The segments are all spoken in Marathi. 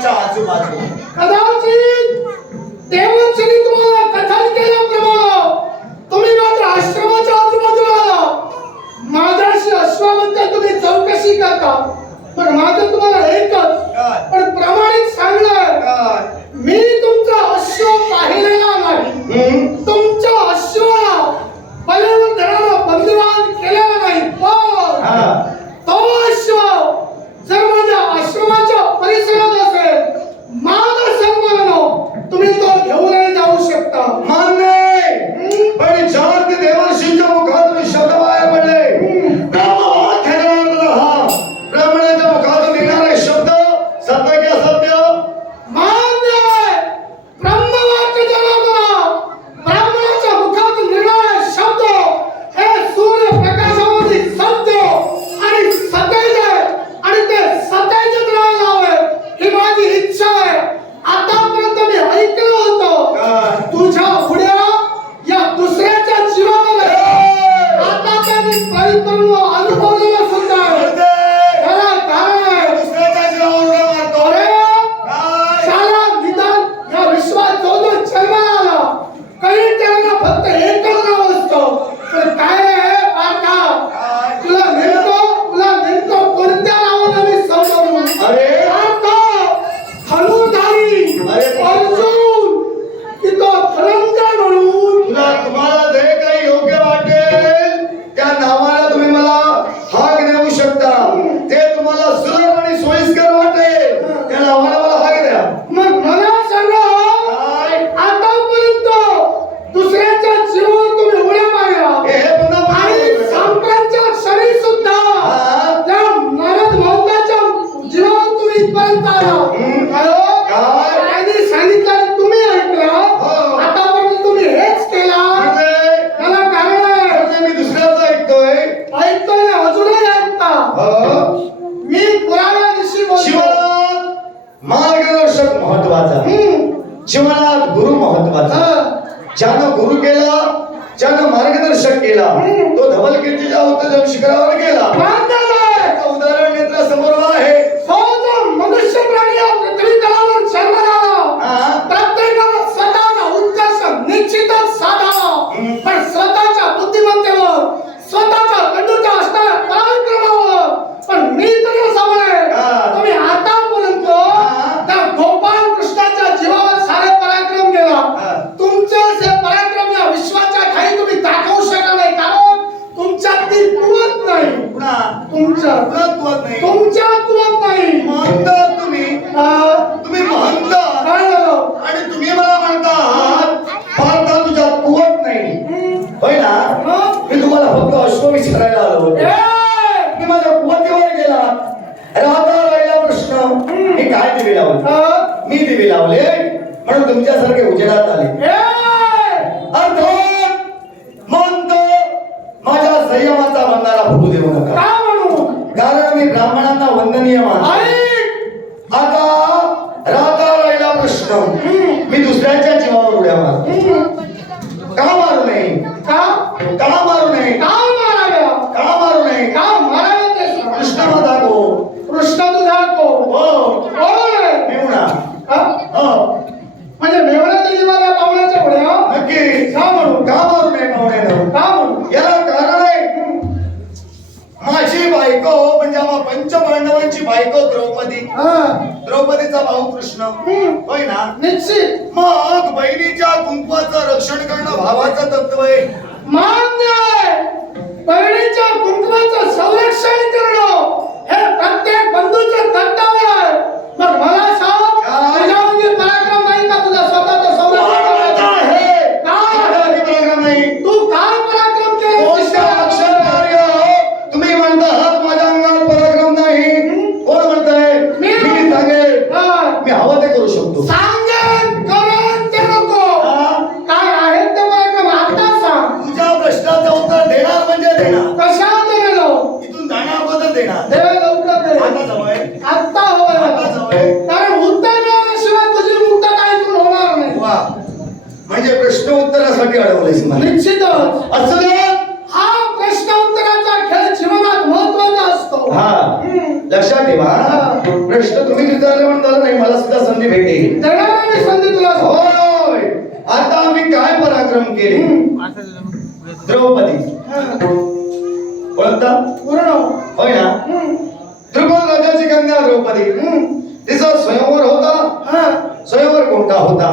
这样走吧 शिक्षक महत्त्वाचा जीवनात गुरु महत्त्वाचा ज्यानं गुरु केला ज्यानं मार्गदर्शक केला तो धवल कीर्तीच्या उच्च शिखरावर गेला. उदाहरण मित्र समोर आहे. 这个多美家庄 जाऊन. मी दुसऱ्याच्या जीवावर उड्या मारतो. तत्व आहे मान्य आहे. बहिणीच्या कुटुंबाचं संरक्षण लवकर दे आता आता हवंय आता कारण उत्तर मिळाल्याशिवाय तुझी काय होणार नाही. वा. म्हणजे प्रश्न उत्तरासाठी अडवलंयस निश्चित असं हा प्रश्न उत्तराचा खेळ जीवनात महत्त्वाचा असतो. हा. लक्षात ठेवा. प्रश्न तुम्ही विचारले म्हणून नाही मला सुद्धा संधी भेटेल. देणार मी संधी तुला. होय. आता आम्ही काय पराक्रम केले? द्रौपदी. ओळखता पूर्ण. होय ना? त्रिकोण राजाची कन्या द्रौपदी तिचा स्वयंवर होता स्वयंवर कोणता होता?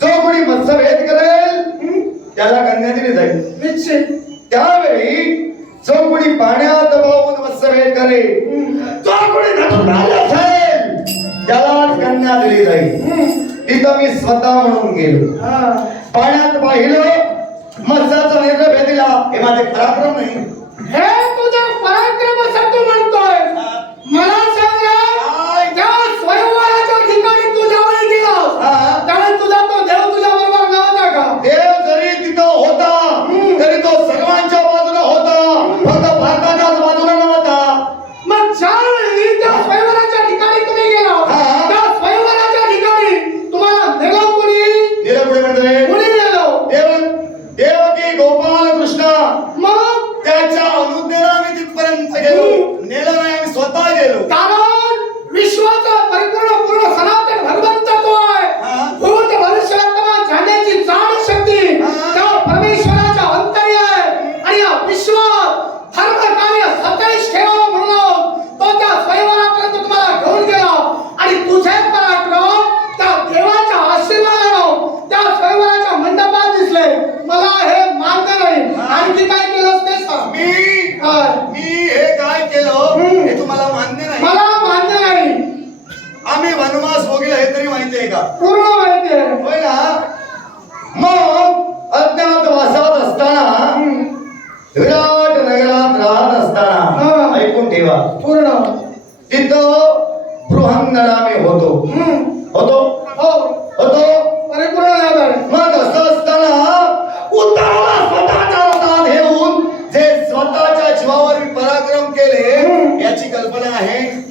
जो कोणी मत्सभेद करेल त्याला कन्या दिली जाईल. निश्चित. त्यावेळी जो कोणी पाण्यात पाहून मत्सभेद करेल जो कोणी असेल त्याला कन्या दिली जाईल. तिथं मी स्वतः म्हणून गेलो. पाण्यात पाहिलं मत्स्याचा निर्णय भेदिला. हे माझे पराक्रम नाही Malala. आहे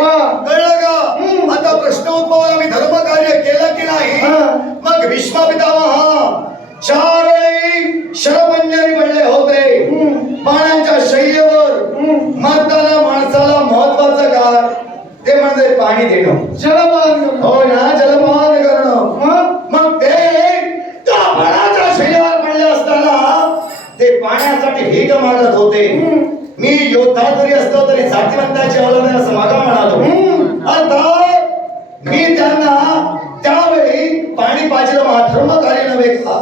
कळलं का? आता प्रश्न उद्भवला मी धर्म कार्य केलं की नाही? मग विश्वापितामह चार वेळी शरपंजरी म्हणले होते पाण्याच्या शय्येवर माताला माणसाला महत्वाचं काय? ते म्हणजे पाणी देणं. जलपान हो ना जलमान करणं. मग ते त्या पाण्याच्या शय्यावर म्हणले असताना ते पाण्यासाठी भीक मागत होते. मी योद्धा जरी असलो तरी जातीवंताची औलाद असं मागा म्हणालो. आता मी त्यांना त्यावेळी पाणी पाहिजे धर्म कार्य नव्हे का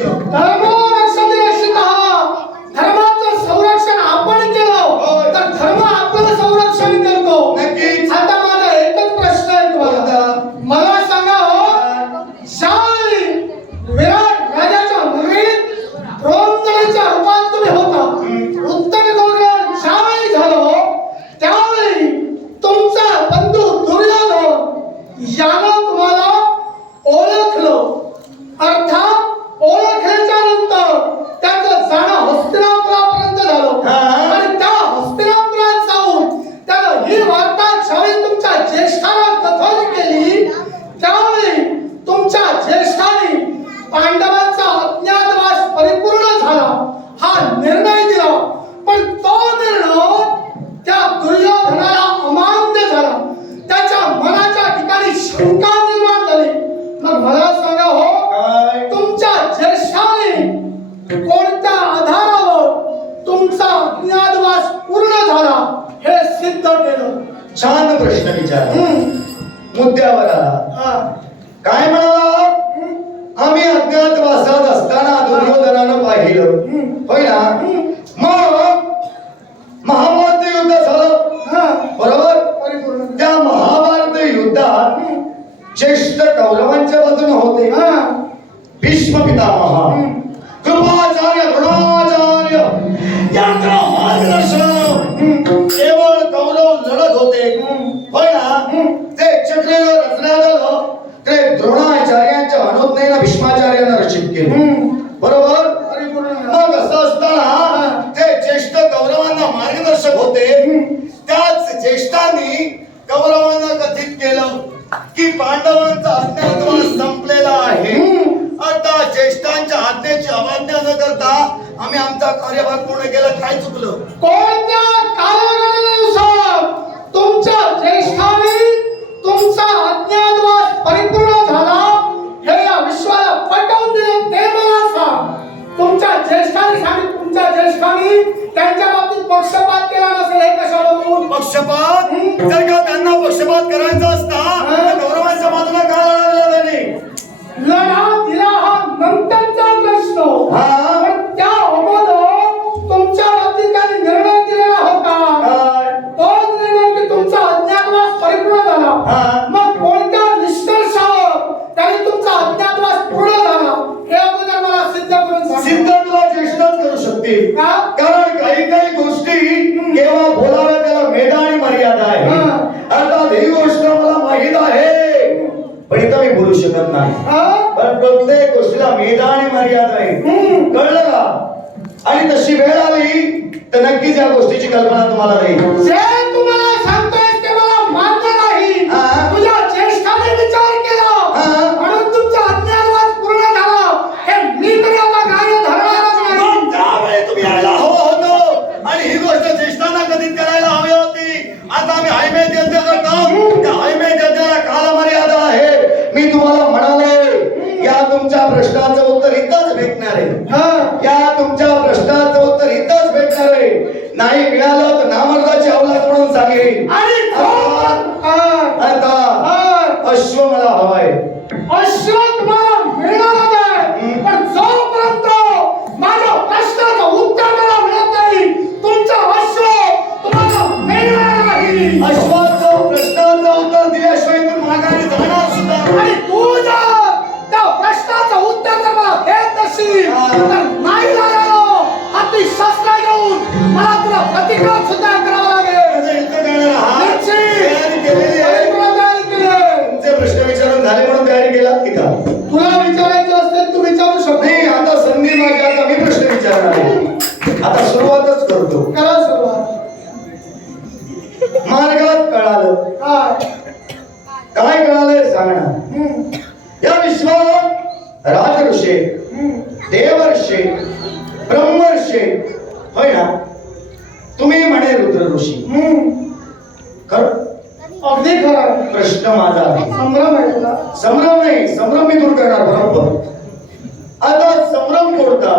Pedro. Amén. पक्षपात जर का त्यांना पक्षपात करायचा असता करू शकत नाही. पण प्रत्येक गोष्टीला मेधा आणि मर्यादा आहे. कळलं का? आणि तशी वेळ आली तर नक्कीच या गोष्टीची कल्पना तुम्हाला देईल तुम्हाला म्हणाले या तुमच्या प्रश्नाचं उत्तर इथंच भेटणार आहे. या तुमच्या प्रश्नाचं उत्तर इथंच भेटणार आहे. नाही मिळालं तर नामर्दाची अवलाद म्हणून सांगेल आता अश्व मला हवाय. अश्व! होय ना? तुम्ही म्हणे रुद्र ऋषी. अगदी खरा प्रश्न माझा. संभ्रम आहे संभ्रम नाही संभ्रम मी दूर करणार बरोबर. आता संभ्रम कोणता?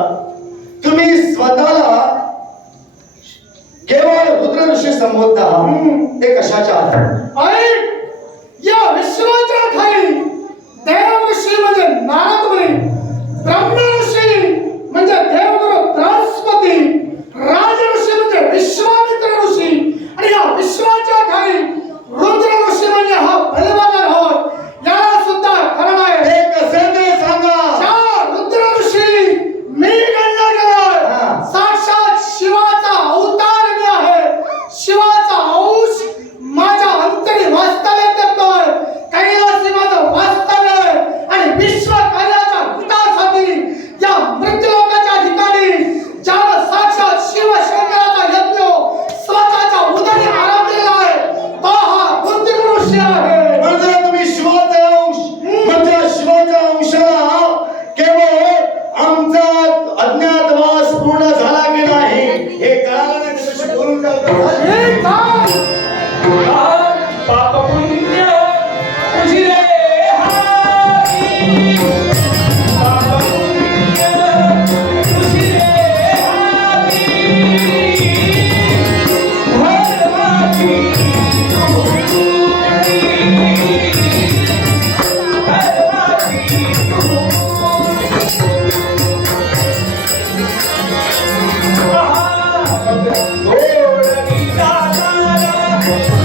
तुम्ही स्वतःला केवळ रुद्र ऋषी संबोधता. ते कशाच्या आधार? आणि या विश्वाच्या खाली देव ऋषी म्हणजे नारद म्हणे. ब्रह्म ऋषी म्हणजे देव अज्ञातवास पूर्ण झाला की नाही? हे कारण नाही बोलून Yeah.